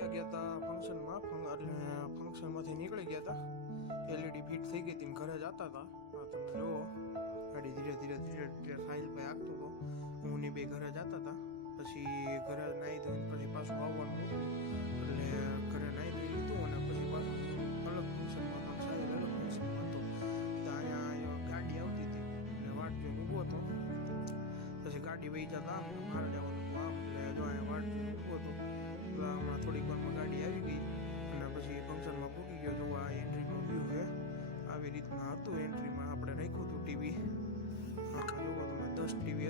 વયા ગયા હતા ફંક્શનમાં એટલે ફંક્શનમાંથી નીકળી ગયા હતા. એલઈડી ફિટ થઈ ગઈ હતી, ઘરે જતા હતા. તમે જુઓ ગાડી ધીરે ધીરે ધીરે ધીરે સાહિલ ભાઈ આગતું હતો. હું ની બે ઘરે જતા હતા. પછી ઘરે નાહી ધોઈને પછી પાછું આવવાનું હતું. એટલે ઘરે નાહી ધોઈ લીધું અને પછી પાછું અલગ ફંક્શનમાં પણ સાહિલ અલગ ફંક્શનમાં હતો. તો અહીંયા ગાડી આવતી હતી એટલે વાટ જોઈને ઊભો હતો. પછી ગાડી વહી જતા આમ મારે જવાનું હતું આમ, એટલે જો અહીંયા વાટ જોઈને ઊભો હતો. તો હમણાં થોડીક વારમાં ગાડી આવી ગઈ અને પછી ફંક્શનમાં પૂકી ગયો. જો આ એન્ટ્રીનો વ્યૂ છે, આવી રીતના હતું. એન્ટ્રીમાં આપણે રાખ્યું હતું ટીવી. આમાં જુઓ તમે 10 ટીવી